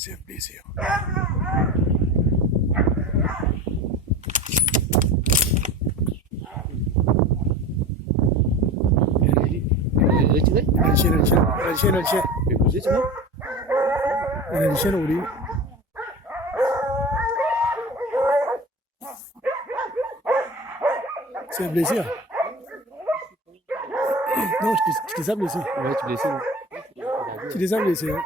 C'est blessé. Reçin. Mais vous êtes là? Reçin ulit. C'est blessé. Non, je les ai blessés. Ouais, tu blessé. Tu les as blessés. Hein.